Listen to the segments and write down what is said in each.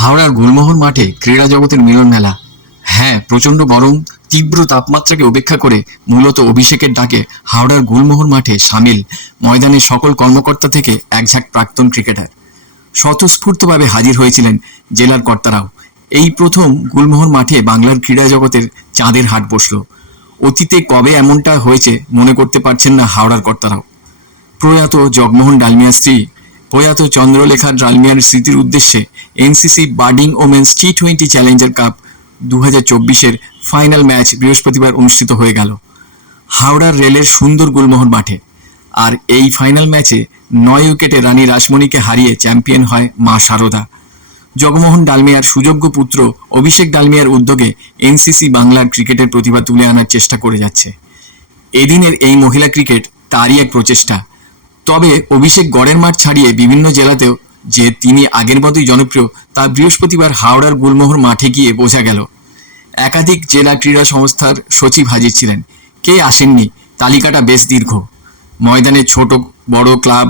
হাওড়ার গুলমোহর মাঠে ক্রীড়া জগতের মিলন মেলা। হ্যাঁ, প্রচণ্ড গরম তীব্র তাপমাত্রাকে উপেক্ষা করে মূলত অভিষেকের ডাকে হাওড়ার গুলমোহর মাঠে সামিল ময়দানের সকল কর্মকর্তা থেকে একঝাঁক প্রাক্তন ক্রিকেটার স্বতঃস্ফূর্তভাবে হাজির হয়েছিলেন জেলার কর্তারাও। এই প্রথম গুলমোহর মাঠে বাংলার ক্রীড়া জগতের চাঁদের হাট বসল। অতীতে কবে এমনটা হয়েছে মনে করতে পারছেন না হাওড়ার কর্তারাও। প্রয়াত জগমোহন ডালমিয়ার স্ত্রী প্রয়াত চন্দ্রলেখা ডালমিয়ার স্মৃতির উদ্দেশ্যে এনসিসি বার্ডিং ওমেন্স টি20 চ্যালেঞ্জার কাপ 2024-এর ফাইনাল ম্যাচ বৃহস্পতিবার অনুষ্ঠিত হয়ে গেল হাওড়ার রেলের সুন্দর গুলমোহর মাঠে। আর এই ফাইনাল ম্যাচে 9 উইকেটে রানী রাসমণিকে হারিয়ে চ্যাম্পিয়ন হয় মা শারদা। জগমোহন ডালমিয়ার সুযোগ্য পুত্র অভিষেক ডালমিয়ার উদ্যোগে এনসিসি বাংলার ক্রিকেটের প্রতিভা তুলে আনার চেষ্টা করে যাচ্ছে। এদিনের এই মহিলা ক্রিকেট তারই এক প্রচেষ্টা। তবে অভিষেক গড়ের মাঠ ছাড়িয়ে বিভিন্ন জেলাতেও যে তিনি আগের মতোই জনপ্রিয় তা বৃহস্পতিবার হাওড়ার গুলমোহর মাঠে গিয়ে বোঝা গেল। একাধিক জেলা ক্রীড়া সংস্থার সচিব হাজির ছিলেন। কে আসেননি তালিকাটা বেশ দীর্ঘ। ময়দানে ছোট বড় ক্লাব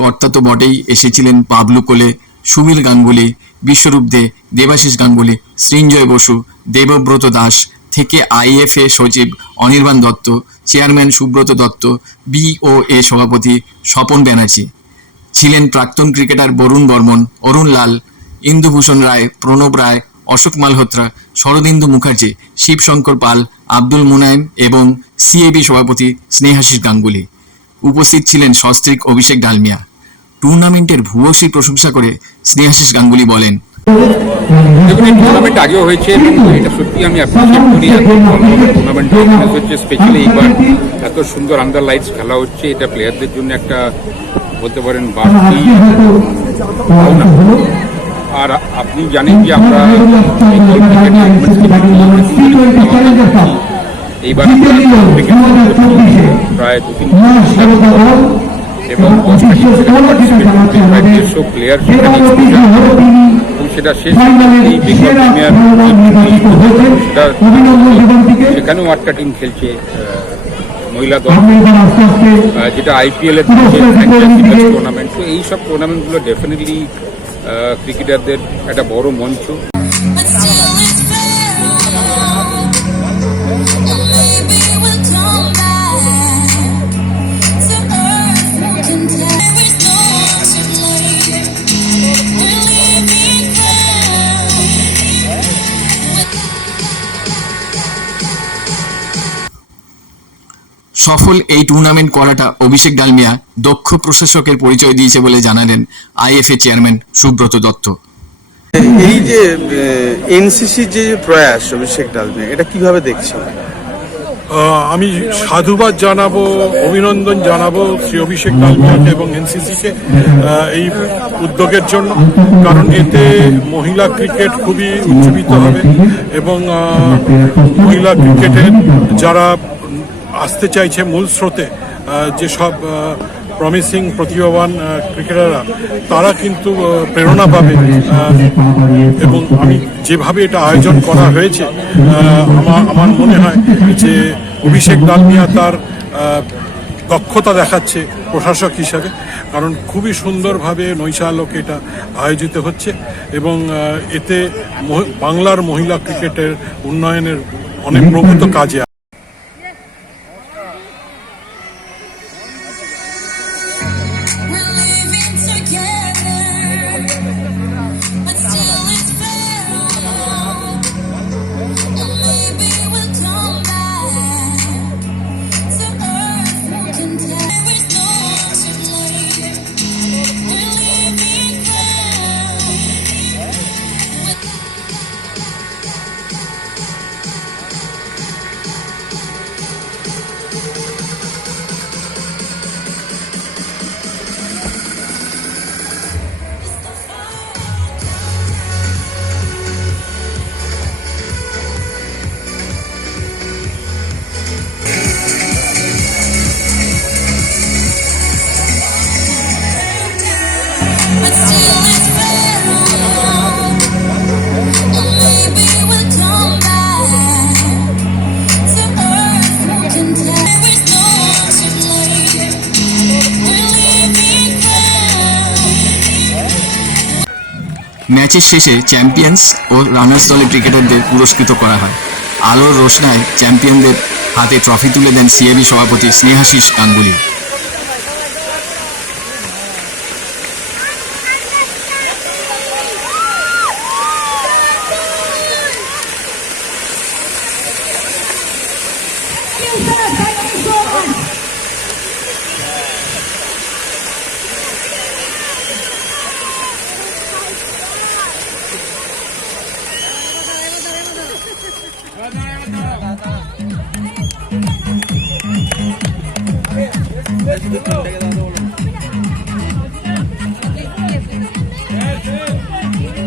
কর্তা তো বটেই, এসেছিলেন পাবলু কোলে, সুনীল গাঙ্গুলি, বিশ্বরূপ দে, দেবাশিস গাঙ্গুলি, সৃঞ্জয় বসু, দেবব্রত দাস থেকে আইএফএ সচিব অনির্বাণ দত্ত, চেয়ারম্যান সুব্রত দত্ত, বিওএ সভাপতি স্বপন ব্যানার্জি। ছিলেন প্রাক্তন ক্রিকেটার বরুণ বর্মন, অরুণ লাল, ইন্দুভূষণ রায়, প্রণব রায়, অশোক মালহোত্রা, শরদিন্দু মুখার্জি, শিবশঙ্কর পাল, আব্দুল মুনায়েম এবং সিএবি সভাপতি স্নেহাশিস গাঙ্গুলি। উপস্থিত ছিলেন সস্ত্রীক অভিষেক ডালমিয়া। টুর্নামেন্টের ভূয়সী প্রশংসা করে স্নেহাশিস গাঙ্গুলি বলেন, দেখুন, এই টুর্নামেন্ট আগেও হয়েছে এবং এটা সত্যি আমি অ্যাপ্রিসিয়েট করি। এত ভালোভাবে টুর্নামেন্ট অর্গানাইজ হচ্ছে, স্পেশালি এইবার এত সুন্দর আন্ডার লাইটস খেলা হচ্ছে। এটা প্লেয়ারদের জন্য একটা বলতে পারেন বাড়তি ভাবনা। আর আপনি জানেন যে আমরা এইবার প্রায় 2-3 এবং প্লেয়ার এবং সেটা শেষ সেখানেও 8টা টিম খেলছে মহিলা দল, যেটা আইপিএল এর টুর্নামেন্ট। তো এইসব টুর্নামেন্টগুলো ডেফিনেটলি ক্রিকেটারদের একটা বড় মঞ্চ। সফল এই টুর্নামেন্ট করাটা অভিষেক ডালমিয়া দক্ষ প্রশাসকের পরিচয় দিয়েছে বলে জানালেন আইএফএ চেয়ারম্যান সুব্রত দত্ত। এই যে এনসিসির যে প্রয়াস অভিষেক ডালমিয়া, এটা কিভাবে দেখছেন? আমি সাধুবাদ জানাবো, অভিনন্দন জানাবো শ্রী অভিষেক ডালমিয়াকে এবং এনসিসিকে এই উদ্যোগের জন্য। কারণ এতে মহিলা ক্রিকেট খুবই উজ্জীবিত হবে এবং মহিলা ক্রিকেটের যারা আসতে চাইছে মূল স্রোতে, যেসব প্রমিসিং প্রতিভাবান ক্রিকেটাররা, তারা কিন্তু প্রেরণা পাবে। এবং আমি যেভাবে এটা আয়োজন করা হয়েছে, আমার মনে হয় যে অভিষেক ডালমিয়া তার দক্ষতা দেখাচ্ছে প্রশাসক হিসাবে। কারণ খুবই সুন্দরভাবে নৈশালোকে এটা আয়োজিত হচ্ছে এবং এতে বাংলার মহিলা ক্রিকেটের উন্নয়নের অনেক প্রভূত কাজে ম্যাচের শেষে চ্যাম্পিয়ন্স ও রানার্স দলের ক্রিকেটারদের পুরস্কৃত করা হয়। আলোর রোশনায় চ্যাম্পিয়নদের হাতে ট্রফি তুলে দেন সিএবি সভাপতি স্নেহাশিস গাঙ্গুলি। Let's go.